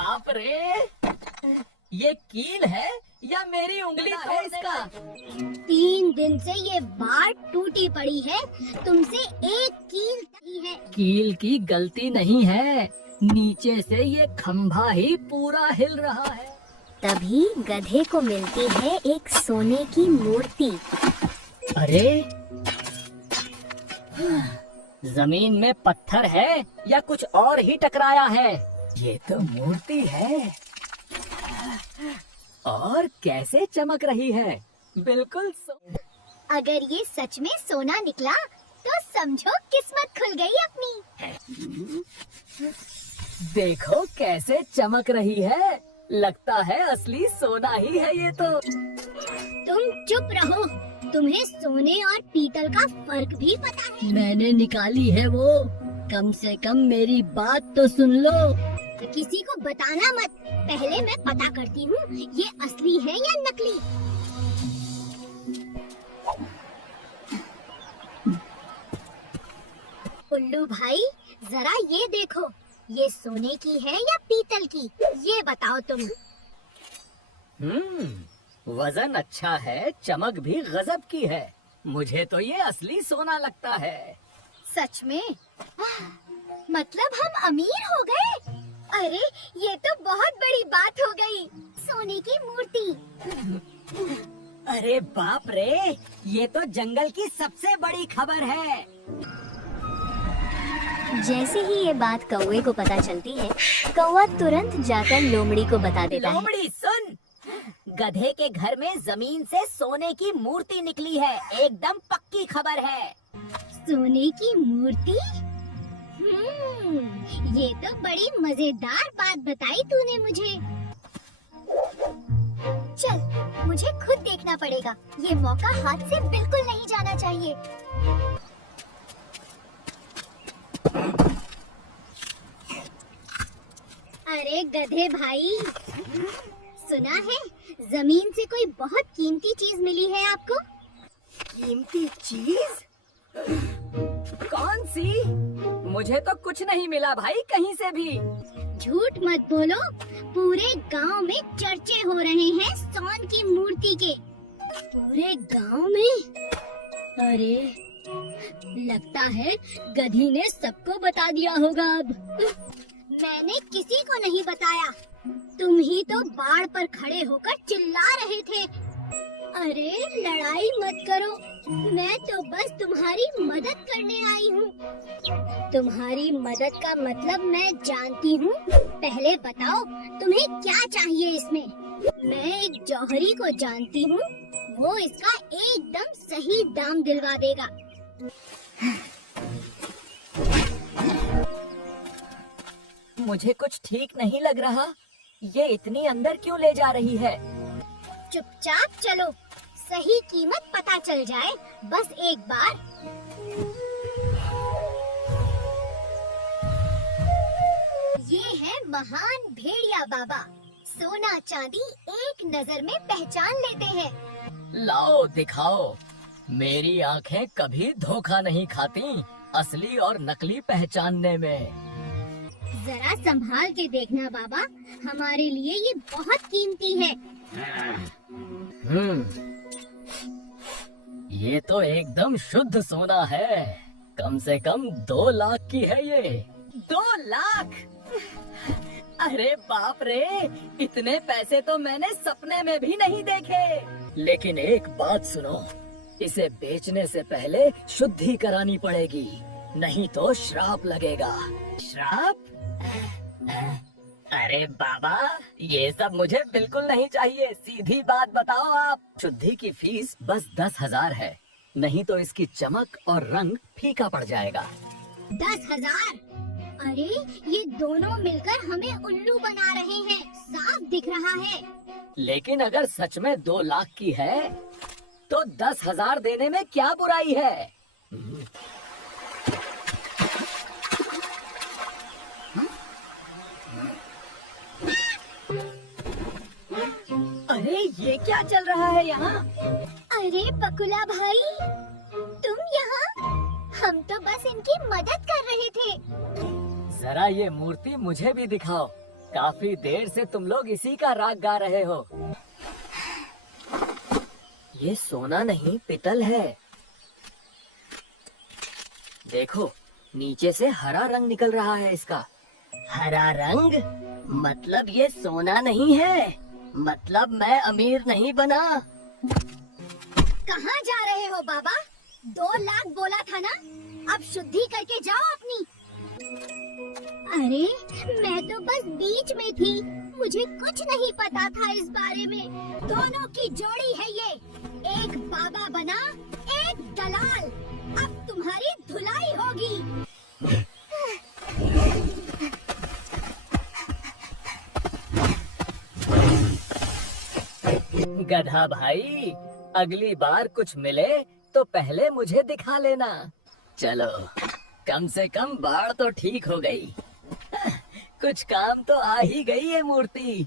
बाप रे, ये कील है या मेरी उंगली है इसका? 3 दिन से ये बाट टूटी पड़ी है, तुमसे एक कील नहीं है। कील की गलती नहीं है, नीचे से ये खंभा ही पूरा हिल रहा है। तभी गधे को मिलती है एक सोने की मूर्ति। अरे, जमीन में पत्थर है या कुछ और ही टकराया है? ये तो मूर्ति है और कैसे चमक रही है, बिल्कुल अगर ये सच में सोना निकला तो समझो किस्मत खुल गई अपनी। देखो कैसे चमक रही है, लगता है असली सोना ही है ये तो। तुम चुप रहो, तुम्हें सोने और पीतल का फर्क भी पता है। मैंने निकाली है वो, कम से कम मेरी बात तो सुन लो। किसी को बताना मत, पहले मैं पता करती हूँ ये असली है या नकली। उल्लू भाई, जरा ये देखो, ये सोने की है या पीतल की, ये बताओ तुम। वजन अच्छा है, चमक भी गजब की है। मुझे तो ये असली सोना लगता है। सच में? मतलब हम अमीर हो गए? अरे ये तो बहुत बड़ी बात हो गई। सोने की मूर्ति। अरे बाप रे, ये तो जंगल की सबसे बड़ी खबर है। जैसे ही ये बात कौवे को पता चलती है, कौवा तुरंत जाकर लोमड़ी को बता देता है। लोमड़ी सुन, गधे के घर में जमीन से सोने की मूर्ति निकली है, एकदम पक्की खबर है। सोने की मूर्ति? ये तो बड़ी मजेदार बात बताई तूने मुझे। चल, मुझे खुद देखना पड़ेगा, ये मौका हाथ से बिल्कुल नहीं जाना चाहिए। अरे गधे भाई, सुना है जमीन से कोई बहुत कीमती चीज मिली है आपको? कीमती चीज? कौन सी? मुझे तो कुछ नहीं मिला भाई कहीं से भी। झूठ मत बोलो, पूरे गांव में चर्चे हो रहे हैं सोन की मूर्ति के। पूरे गांव में? अरे लगता है गधी ने सबको बता दिया होगा अब। मैंने किसी को नहीं बताया, तुम ही तो बाड़ पर खड़े होकर चिल्ला रहे थे। अरे लड़ाई मत करो, मैं तो बस तुम्हारी मदद करने आई हूँ। तुम्हारी मदद का मतलब मैं जानती हूँ। पहले बताओ तुम्हें क्या चाहिए इसमें? मैं एक जौहरी को जानती हूँ, वो इसका एकदम सही दाम दिलवा देगा। मुझे कुछ ठीक नहीं लग रहा, ये इतनी अंदर क्यों ले जा रही है? चुपचाप चलो, सही कीमत पता चल जाए बस एक बार। ये है महान भेड़िया बाबा, सोना चांदी एक नजर में पहचान लेते हैं। लाओ दिखाओ, मेरी आंखें कभी धोखा नहीं खाती असली और नकली पहचानने में। जरा संभाल के देखना बाबा, हमारे लिए ये बहुत कीमती है। ये तो एकदम शुद्ध सोना है, कम से कम 2 लाख की है ये। 2 लाख? अरे बाप रे, इतने पैसे तो मैंने सपने में भी नहीं देखे। लेकिन एक बात सुनो, इसे बेचने से पहले शुद्धि करानी पड़ेगी, नहीं तो श्राप लगेगा। श्राप? अरे बाबा, ये सब मुझे बिल्कुल नहीं चाहिए, सीधी बात बताओ आप। शुद्धि की फीस बस 10,000 है, नहीं तो इसकी चमक और रंग फीका पड़ जाएगा। 10,000? अरे ये दोनों मिलकर हमें उल्लू बना रहे हैं, साफ दिख रहा है। लेकिन अगर सच में 2 लाख की है, तो 10,000 देने में क्या बुराई है? अरे ये क्या चल रहा है यहाँ? अरे बकुला भाई, तुम यहाँ? हम तो बस इनकी मदद कर रहे थे। जरा ये मूर्ति मुझे भी दिखाओ, काफी देर से तुम लोग इसी का राग गा रहे हो। ये सोना नहीं पितल है। देखो नीचे से हरा रंग निकल रहा है इसका। हरा रंग? मतलब ये सोना नहीं है। मतलब मैं अमीर नहीं बना। कहाँ जा रहे हो बाबा? 2 लाख बोला था ना, अब शुद्धि करके जाओ अपनी। अरे मैं तो बस बीच में थी, मुझे कुछ नहीं पता था इस बारे में। दोनों की जोड़ी है ये, एक बाबा बना एक दलाल। अब तुम्हारी धुलाई होगी। गधा भाई, अगली बार कुछ मिले तो पहले मुझे दिखा लेना। चलो, कम से कम बाढ़ तो ठीक हो गई। कुछ काम तो आ ही गई है मूर्ति।